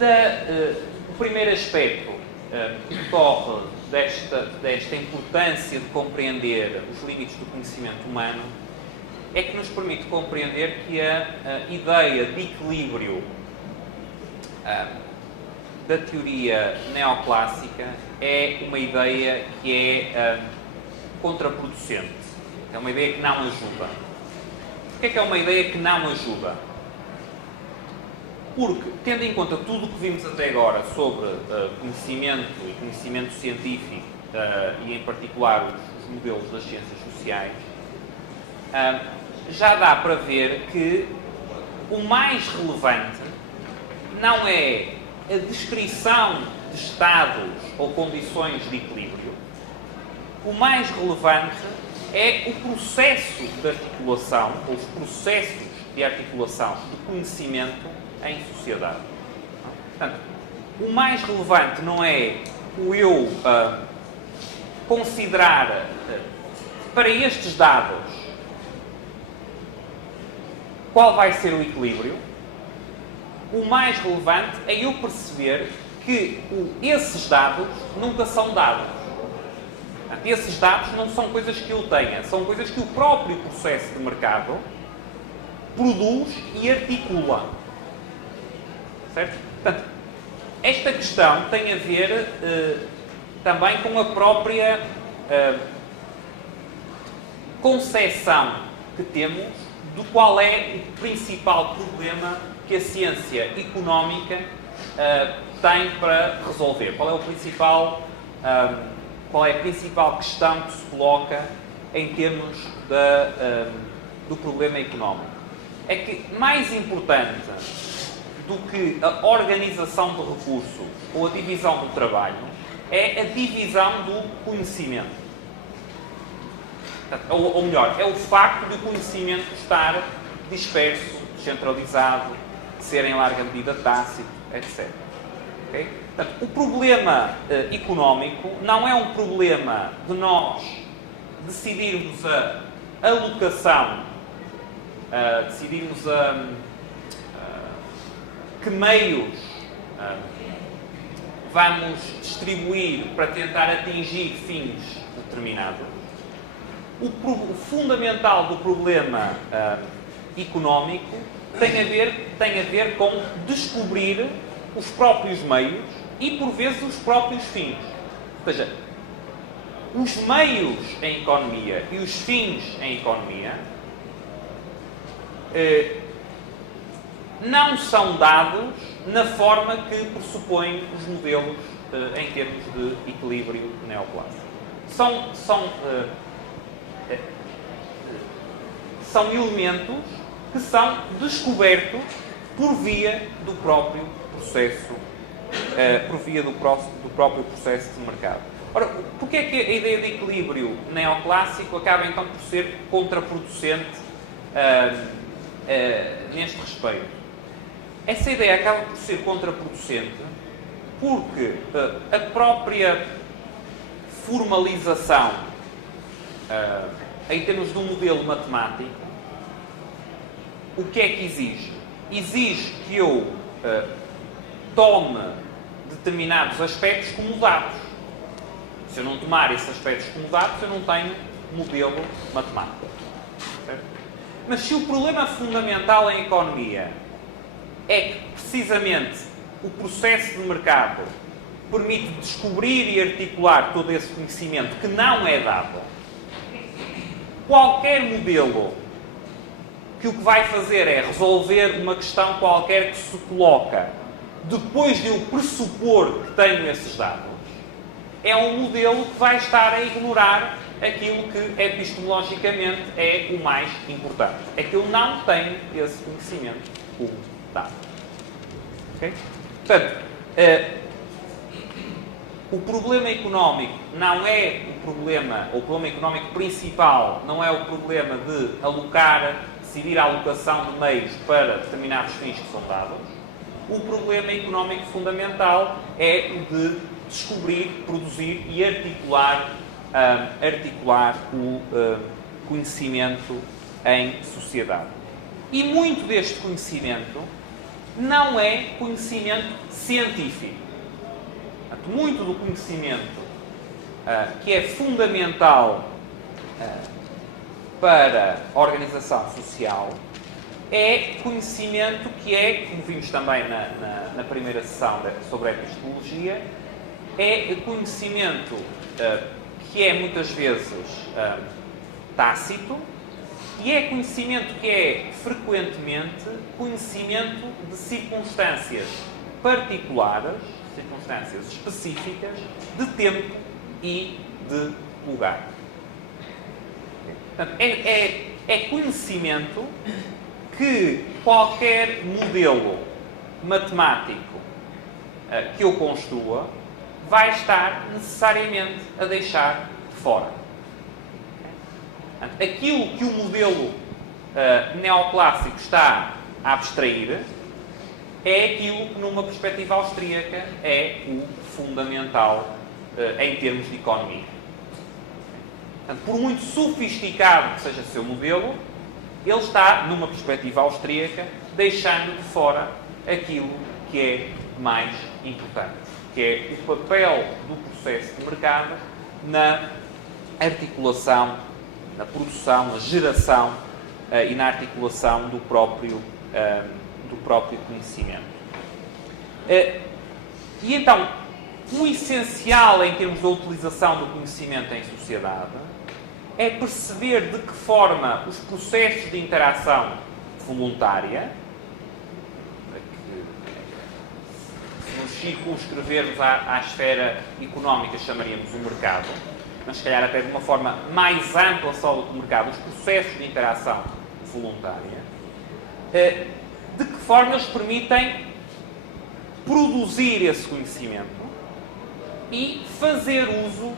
O primeiro aspecto que decorre desta importância de compreender os limites do conhecimento humano é que nos permite compreender que a ideia de equilíbrio da teoria neoclássica é uma ideia que é contraproducente. É uma ideia que não ajuda. Porquê é que é uma ideia que não ajuda? Porque, tendo em conta tudo o que vimos até agora sobre conhecimento e conhecimento científico, e em particular os modelos das ciências sociais, já dá para ver que o mais relevante não é a descrição de estados ou condições de equilíbrio. O mais relevante é o processo de articulação, ou os processos de articulação de conhecimento em sociedade. Portanto, o mais relevante não é o eu considerar para estes dados qual vai ser o equilíbrio. O mais relevante é eu perceber que esses dados nunca são dados. Esses dados não são coisas que eu tenha, são coisas que o próprio processo de mercado produz e articula. Certo? Portanto, esta questão tem a ver também com a própria concepção que temos do qual é o principal problema que a ciência económica tem para resolver. Qual é a principal questão que se coloca em termos do problema económico? É que mais importante do que a organização de recursos ou a divisão do trabalho é a divisão do conhecimento. Ou melhor, é o facto de o conhecimento estar disperso, descentralizado, ser em larga medida tácito, etc. Okay? Portanto, o problema económico não é um problema de nós decidirmos a alocação, decidirmos que meios vamos distribuir para tentar atingir fins determinados. O fundamental do problema económico tem a ver com descobrir os próprios meios e, por vezes, os próprios fins. Ou seja, os meios em economia e os fins em economia não são dados na forma que pressupõem os modelos em termos de equilíbrio neoclássico. São elementos que são descobertos por via do próprio processo, do próprio processo de mercado. Ora, porquê é que a ideia de equilíbrio neoclássico acaba então por ser contraproducente neste respeito? Essa ideia acaba por ser contraproducente porque a própria formalização em termos de um modelo matemático, o que é que exige? Exige que eu tome determinados aspectos como dados. Se eu não tomar esses aspectos como dados, eu não tenho modelo matemático. Certo? Mas se o problema fundamental em economia é que, precisamente, o processo de mercado permite descobrir e articular todo esse conhecimento que não é dado, qualquer modelo que o que vai fazer é resolver uma questão qualquer que se coloca depois de eu pressupor que tenho esses dados, é um modelo que vai estar a ignorar aquilo que epistemologicamente é o mais importante. É que eu não tenho esse conhecimento como dado. Okay? Portanto, o problema económico não é o problema económico principal não é o problema de decidir a alocação de meios para determinados fins que são dados. O problema económico fundamental é o de descobrir, produzir e articular o conhecimento em sociedade. E muito deste conhecimento não é conhecimento científico. Portanto, muito do conhecimento que é fundamental para a organização social é conhecimento que é, como vimos também na primeira sessão sobre a epistemologia, é conhecimento que é muitas vezes tácito e é conhecimento que é frequentemente conhecimento de circunstâncias particulares, circunstâncias específicas, de tempo e de lugar. Portanto, é conhecimento que qualquer modelo matemático que eu construa vai estar necessariamente a deixar de fora. Portanto, aquilo que o modelo neoclássico está a abstrair é aquilo que, numa perspectiva austríaca, é o fundamental em termos de economia. Portanto, por muito sofisticado que seja o seu modelo, ele está, numa perspectiva austríaca, deixando de fora aquilo que é mais importante, que é o papel do processo de mercado na articulação, na produção, na geração e na articulação do próprio conhecimento. E então, o essencial em termos da utilização do conhecimento em sociedade é perceber de que forma os processos de interação voluntária, se nos circunscrevermos à esfera económica chamaríamos o mercado, mas se calhar até de uma forma mais ampla só do que o mercado, os processos de interação voluntária, de que forma eles permitem produzir esse conhecimento e fazer uso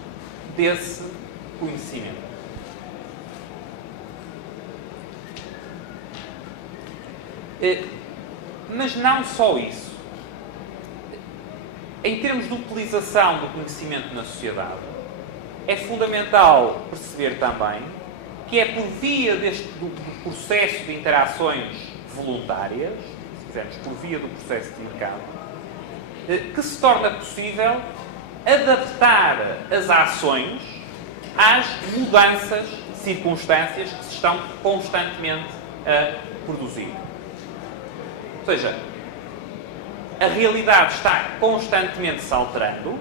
desse conhecimento. Mas não só isso. Em termos de utilização do conhecimento na sociedade, é fundamental perceber também que é por via do processo de interações voluntárias, se quisermos, por via do processo de mercado, que se torna possível adaptar as ações às mudanças de circunstâncias que se estão constantemente a produzir. Ou seja, a realidade está constantemente se alterando,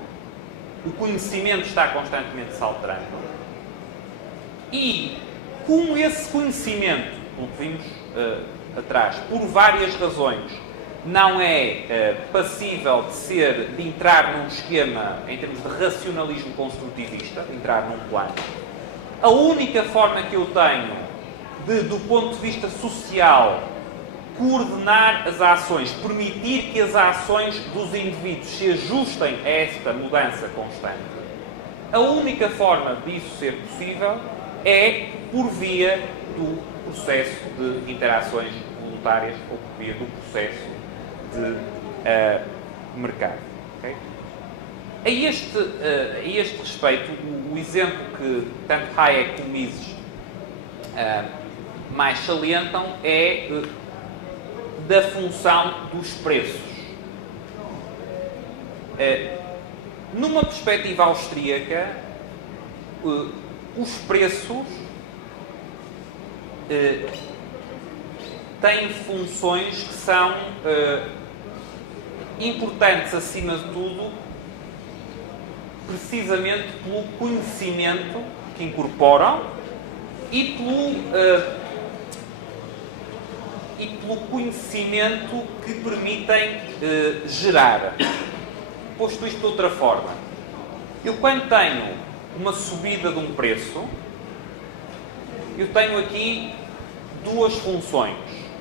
o conhecimento está constantemente se alterando, e como esse conhecimento, como vimos atrás, por várias razões, não é passível de entrar num esquema em termos de racionalismo construtivista, de entrar num plano, a única forma que eu tenho de, do ponto de vista social, coordenar as ações, permitir que as ações dos indivíduos se ajustem a esta mudança constante, a única forma disso ser possível é por via do processo de interações voluntárias ou por via do processo de mercado. Okay? A este respeito, o exemplo que tanto Hayek como Mises mais salientam é da função dos preços. Numa perspectiva austríaca, os preços têm funções que são importantes, acima de tudo, precisamente pelo conhecimento que incorporam e pelo conhecimento que permitem gerar. Posto isto de outra forma, eu quando tenho uma subida de um preço, eu tenho aqui duas funções.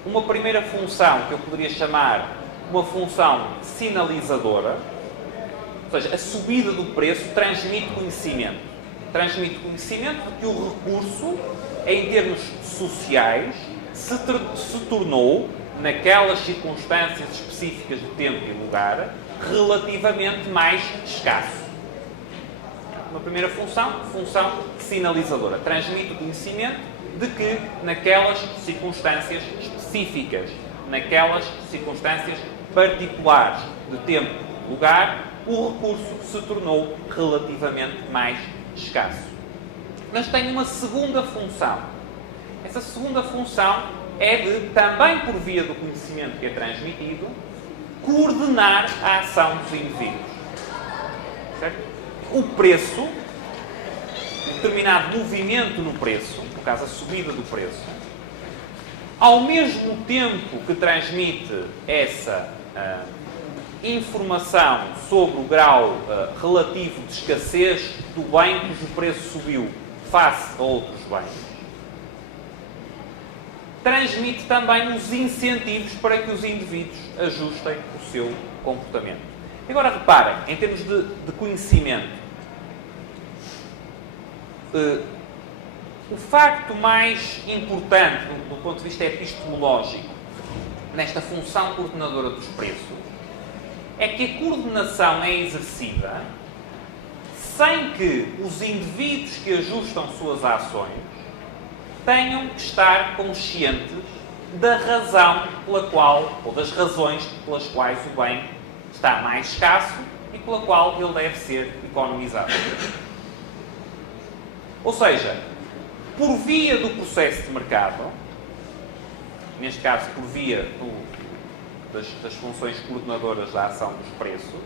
Uma primeira função que eu poderia chamar uma função sinalizadora, ou seja, a subida do preço transmite conhecimento. Transmite conhecimento de que o recurso, em termos sociais, se tornou, naquelas circunstâncias específicas de tempo e lugar, relativamente mais escasso. Uma primeira função sinalizadora. Transmite o conhecimento de que, naquelas circunstâncias específicas naquelas circunstâncias particulares de tempo e lugar, o recurso se tornou relativamente mais escasso. Mas tem uma segunda função. Essa segunda função é de, também por via do conhecimento que é transmitido, coordenar a ação dos indivíduos. Certo? O preço, um determinado movimento no preço, no caso a subida do preço, ao mesmo tempo que transmite essa informação sobre o grau relativo de escassez do bem cujo preço subiu face a outros bens, transmite também os incentivos para que os indivíduos ajustem o seu comportamento. Agora reparem, em termos de conhecimento, o facto mais importante, do ponto de vista epistemológico, nesta função coordenadora dos preços, é que a coordenação é exercida sem que os indivíduos que ajustam suas ações tenham que estar conscientes da razão pela qual, ou das razões pelas quais o bem está mais escasso e pela qual ele deve ser economizado. Ou seja, por via do processo de mercado, neste caso por via das funções coordenadoras da ação dos preços,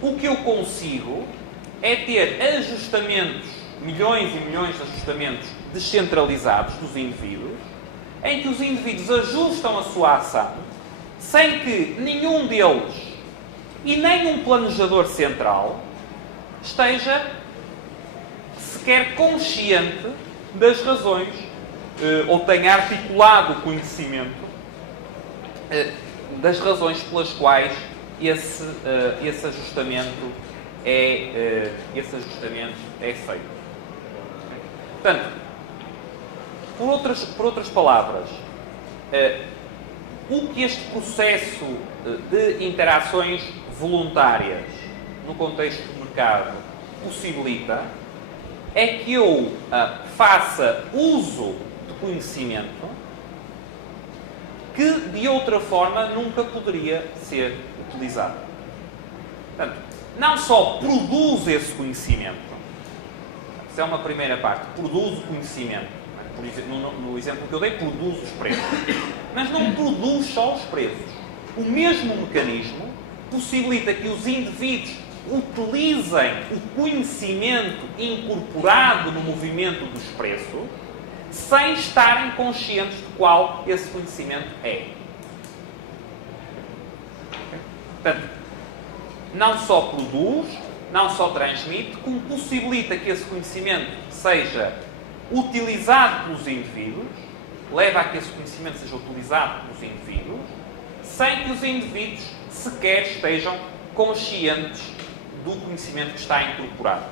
o que eu consigo é ter ajustamentos, milhões e milhões de ajustamentos descentralizados dos indivíduos, em que os indivíduos ajustam a sua ação sem que nenhum deles e nem um planejador central esteja sequer consciente das razões ou tenha articulado o conhecimento das razões pelas quais esse ajustamento é feito. Portanto, por outras palavras, o que este processo de interações voluntárias no contexto do mercado possibilita é que eu faça uso de conhecimento que, de outra forma, nunca poderia ser utilizado. Portanto, não só produz esse conhecimento, isso é uma primeira parte, produz o conhecimento, por exemplo, no exemplo que eu dei, produz os preços, mas não produz só os preços. O mesmo mecanismo possibilita que os indivíduos utilizem o conhecimento incorporado no movimento dos preços sem estarem conscientes de qual esse conhecimento é. Portanto, não só produz, não só transmite, como possibilita que esse conhecimento seja utilizado pelos indivíduos, leva a que esse conhecimento seja utilizado pelos indivíduos, sem que os indivíduos sequer estejam conscientes do conhecimento que está incorporado.